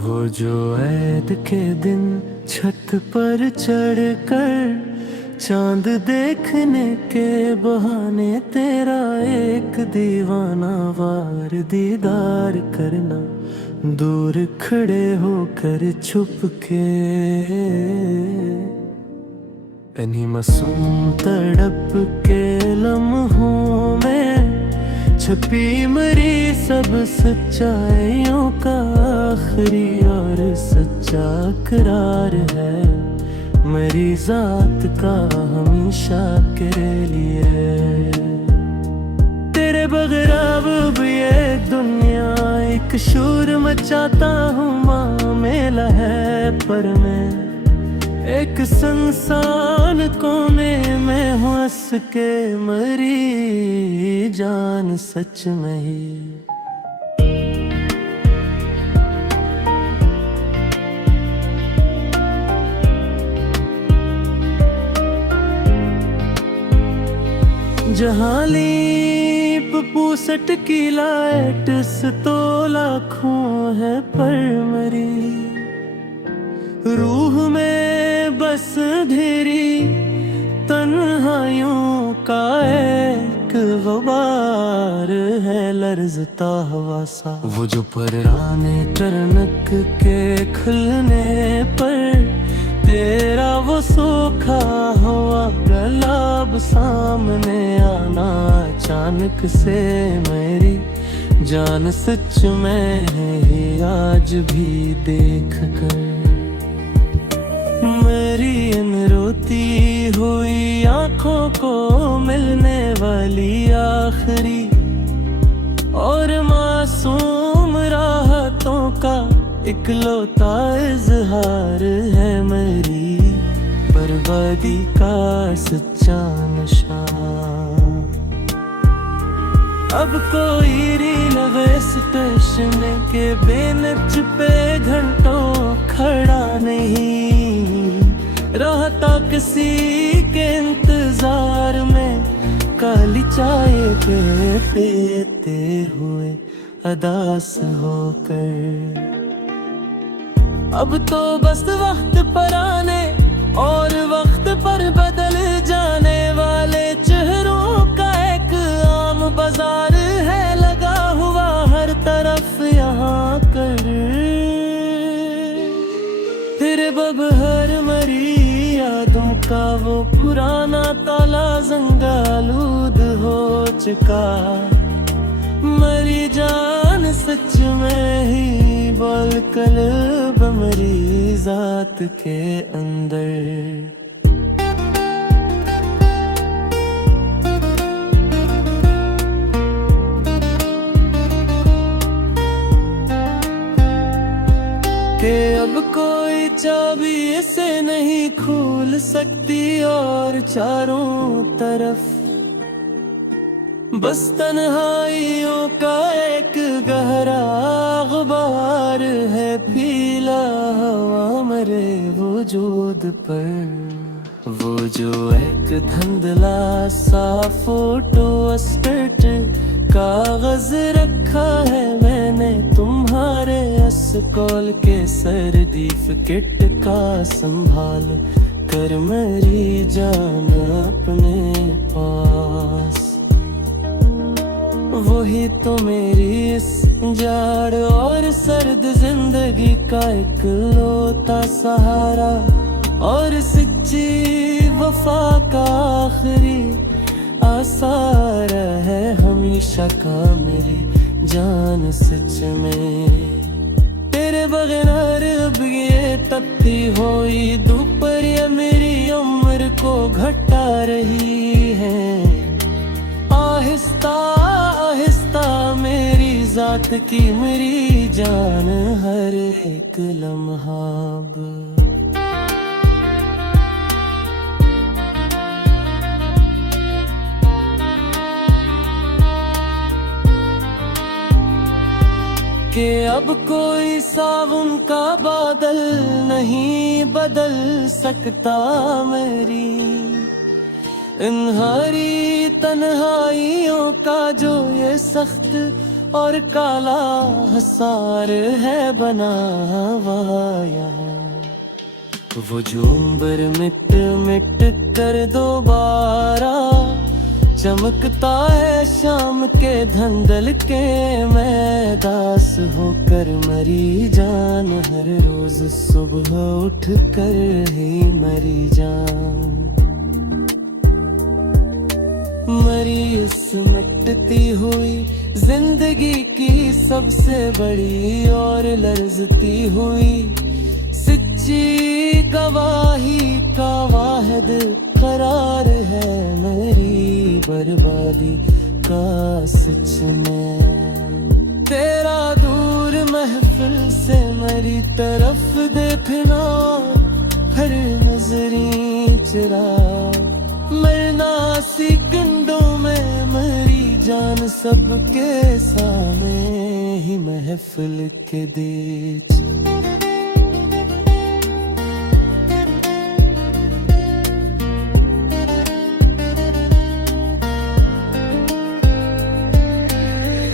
वो जो ऐद के दिन छत पर चढ़कर चांद देखने के बहाने तेरा एक दीवाना वार दीदार करना, दूर खड़े होकर छुप के इन्हीं मासूम तड़प के लम्हों में छपी मरी सब सच्चाइयों का आखिरी और सच्चा करार है मेरी जात का हमेशा के लिए। तेरे बगैर अब ये दुनिया एक शोर मचाता हूँ, मामला है पर मैं एक संसान कोने में हूँ, हंस के मरी जान सच में ही। जहाँ लीप पूसट की लाइट तो लाखों है पर मरी रूह में बस अंधेरी तन्हाइयों का एक गुबार है लर्जता हवा सा। वो जो पराने टरनक के खुलने पर तेरा वो सूखा हुआ गुलाब सामने आना, अचानक से मेरी जान सच में है आज भी देख कर। मेरी इन रोती हुई आंखों को मिलने वाली आखिरी और मासूम राहतों का इकलौता इजहार है मेरी बर्बादी का सच्चा नशा। अब कोई रेलवे स्टेशन के बेंच पे घंटों खड़ा नहीं रहता किसी के इंतजार में, काली चाय पे पीते हुए अदास होकर। अब तो बस वक्त पर आने और वक्त पर बदल जाने वाले चेहरों का एक आम बाजार है लगा हुआ हर तरफ यहाँ कर। फिर बबहर मरी यादों का वो पुराना ताला जंगालूद हो चुका, मरी जान सच में ही बोल कल्ब मरी जात के अंदर। कि अब कोई चाबी इसे नहीं खोल सकती और चारों तरफ बस तन्हाइयों का एक गहरा गुबार है फीला हवा मरे वजूद पर। वो जो एक धुंधला सा फोटो स्टेट कागज रखा है मैंने तुम्हारे अस्कॉल के सर्टिफिकेट का संभाल कर मेरी जान अपने पास। वही तो मेरी इस जाड़ और सर्द जिंदगी का इकलौता सहारा और सच्ची वफा का आखिरी आसार है हमेशा का मेरी जान सच में। तेरे बगैर अब ये तपती हुई दोपहर मेरी उम्र को घटा रही है, आहिस्ता आहिस्ता मेरी जात की मेरी जान हर एक लम्हा अब। कि अब कोई सावन का बादल नहीं बदल सकता मेरी इन हरी तन्हाइयों का जो ये सख्त और काला हसार है बना हुआ यहाँ। वो जो उम्र मिट मिट कर दोबारा चमकता है शाम के धंधल के, मैं दास होकर मरी जान हर रोज सुबह उठ कर ही मरी जान। मरी इस मिटती हुई जिंदगी की सबसे बड़ी और लर्जती हुई सच्ची गवाही का वाहिद करार है मेरी बर्बादी का सच में। तेरा दूर महफिल से मेरी तरफ देखना हर नजरी चरा, मरना सी कंडों में मेरी जान सबके सामने ही महफिल के बीच।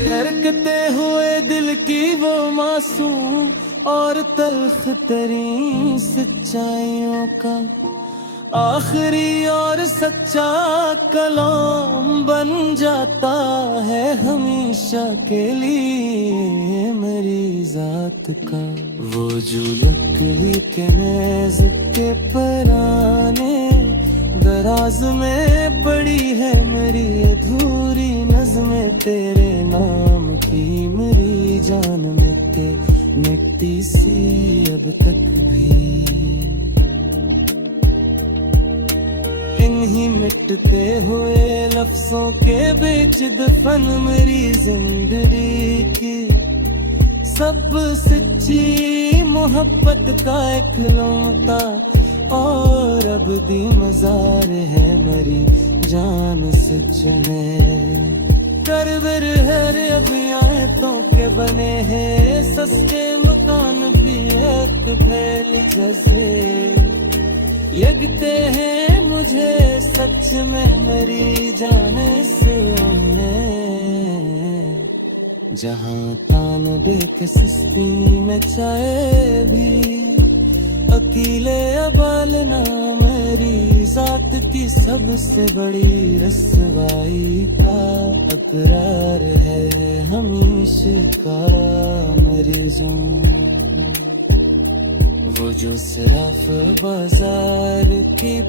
हरकते हुए दिल की वो मासूम और तल्ख तरीन सच्चाइयों का आखिरी और सच्चा कलाम बन जाता है हमेशा के लिए मेरी जात का। वो जो लकड़ी के मेज के पराने दराज में पड़ी है मेरी अधूरी नज़्में, तेरे नाम की मेरी जान मिटे मिट्टी सी अब तक भी। इन्हीं मिटते हुए लफ्जों के बीच दफन मेरी जिंदगी की सब सच्ची मोहब्बत का इकलौता और अबदी मजार है मेरी जान सच में। करवर है अभियातों के बने हैं सस्ते मकान भी है फैली जैसे लगते हैं मुझे सच में मेरी जान से जहाँ तान बेकसस्ती में चाहे भी अकेले अबालना मेरी जात की सबसे बड़ी रसवाई का अकरार है हमेशा का मेरी जान। वो जो सिर्फ बाजार की